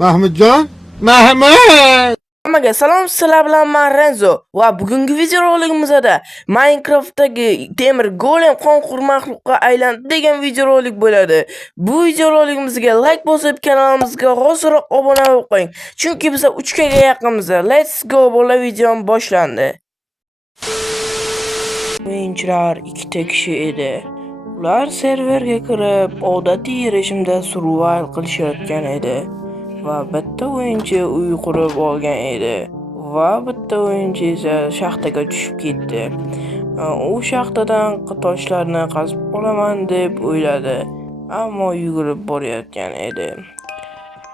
Mahmudjon, Mahmud! Hammaga salom, sizlar bilan men Renzo va bugungi video roligimizda Minecraftdagi temir golem qonqur maxluqqa aylandi degan video rolik bo'ladi. Bu video roligimizga like bosib, kanalimizga hozirroq obuna bo'lib qo'ying. Chunki biz 3 ga yaqinmiz. Let's go, bola video boshlandi. O'yinchilar 2 kishi edi. Ular serverga kirib, odatiy rejimda survival qilishayotgan edi. Va bitta o'yinchi uy qurib olgan edi va bitta o'yinchi esa shaxtaga tushib ketdi. U shaxtadan toshlarni qazib olaman deb o'yladi, ammo yugurib borayotgan edi.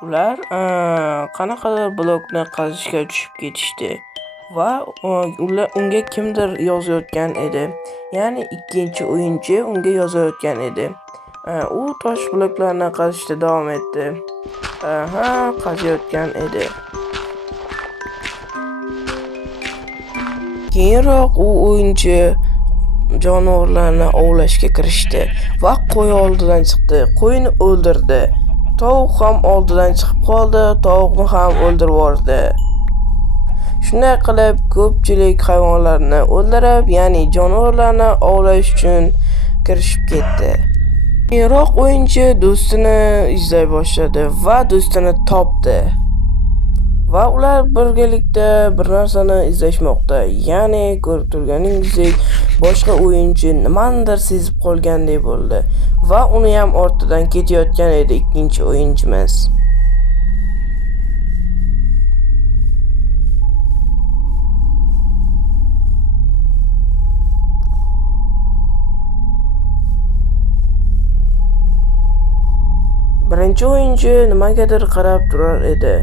Ular qanaqadir blokni qazishga tushib ketishdi va unga kimdir yozayotgan edi. Ya'ni ikkinchi o'yinchi unga yozayotgan edi. U tosh bloklarni qazishda davom etdi. Qaziyotgan edi. Keyinroq u o'yinchi jonivorlarni ovlashga kirishdi va qo'y oldidan chiqdi. Qo'yni o'ldirdi. Tovuq ham oldidan chiqib qoldi, tovuqni ham o'ldirib yubordi. Shunday qilib ko'pchilik hayvonlarni o'ldirib, ya'ni jonivorlarni ovlash uchun kirishib ketdi. Keyinroq o'yinchi do'stini izlay boshladi va do'stini topdi. Va ular birgalikda bir narsani izlashmoqda. Ya'ni ko'rib turganingizdek, boshqa o'yinchi nimanidir sezib qolgandek bo'ldi va uni ham ortidan ketayotgan edi ikkinchi o'yinchimiz. Birinchi o'yinchi nimagadir qarab turar edi.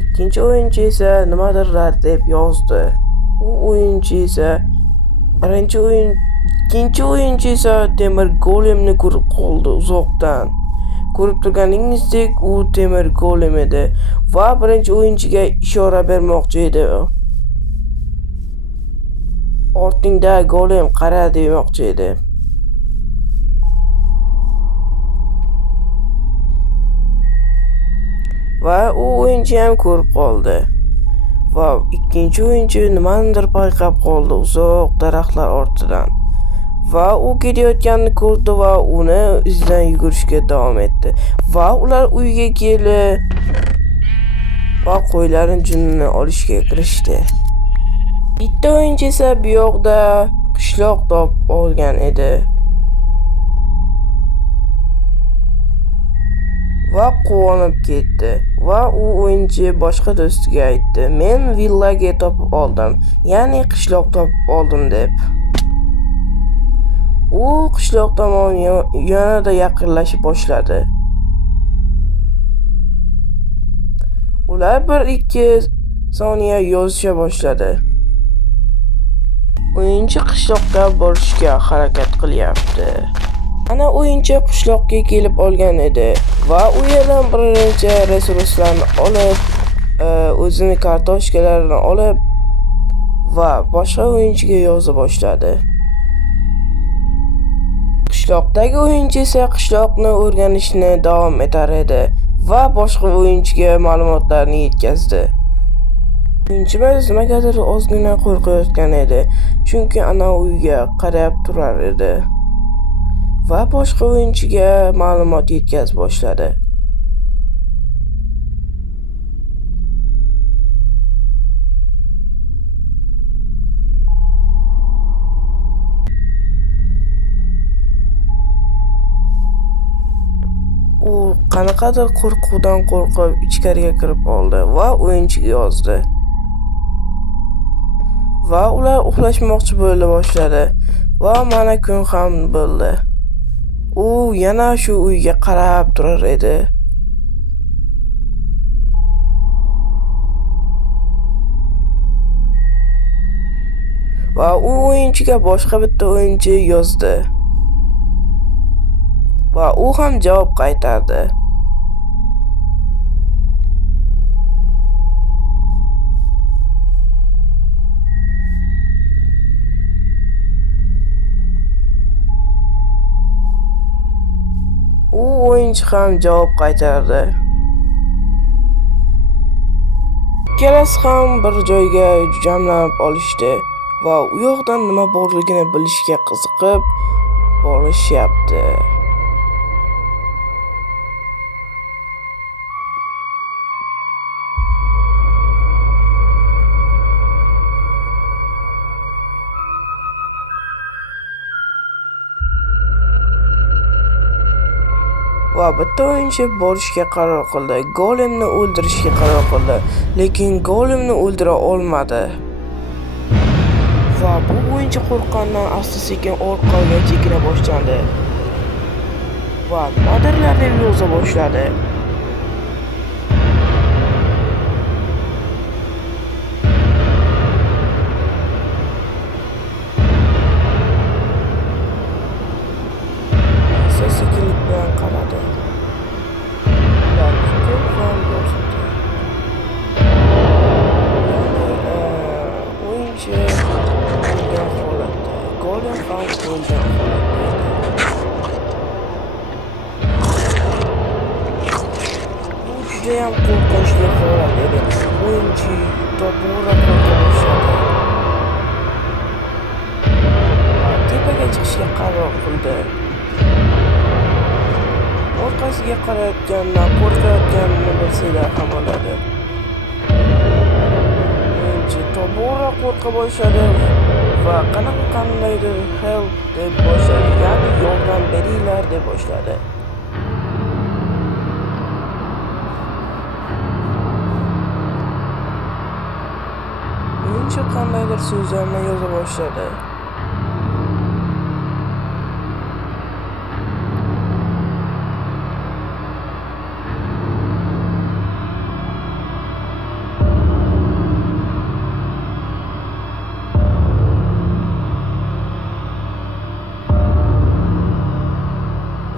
Ikkinchi o'yinchi esa nimadirlar deb yozdi. Ikkinchi o'yinchi esa temir golemni ko'rib qoldi uzoqdan. Ko'rib turganingizdek, u temir golem edi va birinchi o'yinchiga ishora bermoqchi edi. Ortingda golem qara demoqchi edi. Va u o'yinchi ham ko'rib qoldi. Va ikkinchi o'yinchi nimanidir payqab qoldi uzoq daraxtlar ortidan. Va u ketayotganini ko'rdi va uni izidan yugurishga davom etdi. Va ular uyga kelib va qo'ylarning junini olishga kirishdi. Bitta o'yinchi esa bu yoqda qishloq topib olgan edi. Va quvonib ketdi va u o'yinchi boshqa do'stiga aytdi, men villaga topib oldim, ya'ni qishloq topib oldim deb. U qishloq tomon yanada yaqinlashib boshladi. Ular 1-2 soniya yozisha boshladi. O'yinchi qishloqqa borishga harakat qilyapti. Ana o'yinchi qishloqqa kelib olgan edi va u yerdan birinchi resurslarni olib, o'zini kartoshkalarini olib va boshqa o'yinchiga yoza boshladi. Qishloqdagi o'yinchi esa qishloqni o'rganishni davom etar edi va boshqa o'yinchiga ma'lumotlarni yetkazdi. O'yinchimiz nimagadir ozgina qo'rqayotgan edi, chunki ana uyga qarab turar edi. Va boshqa o'yinchiga ma'lumot yetkazib boshladi. U qanaqadir qo'rquvdan qo'rqib ichkariga kirib oldi va o'yinchiga yozdi. Va ular uxlashmoqchi bo'ldi boshladi va mana kun ham bo'ldi. U yana shu uyga qarab turar edi. Va u o'yinchiga boshqa bitta o'yinchi yozdi. Va u ham javob qaytardi. U o'yinchi ham javob qaytardi. Ikkalasi ham bir joyga jamlanib olishdi va u yoqdan nima borligini bilishga qiziqib borishyapti. Va bitta o'yinchi borishga qaror qildi. Golemni o'ldirishga qaror qildi, lekin golemni o'ldira olmadi. Va bu o'yinchi qo'rqqandan asta-sekin orqaga chekina boshladi. Va nimadirlar deb yoza boshladi. Sekinlik bilan qaradi. O'yinchi o'lgan holatda, golem ham o'lgan holatda. Bu judayam qo'rqinchli holat edi. O'yinchi tobora qo'rqa boshladi. Tepaga chiqishga qaror qildi. Orqasiga qarayotganidan qo'rqayotganini bilsanglar ham bo'ladi. O'yinchi tobora qo'rqa boshladi va qandaydir help deb boshladi, ya'ni yordam beringlar deb boshladi. O'yinchi qandaydir so'zlarni yoza boshladi.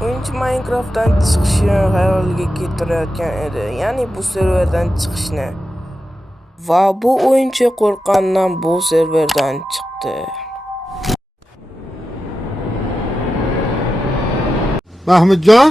O'yinchi Minecraftdan chiqishni xayoliga keltirayotgan edi, ya'ni bu serverdan chiqishni. Va bu o'yinchi qo'rqqandan bu serverdan chiqdi. Mahmudjon?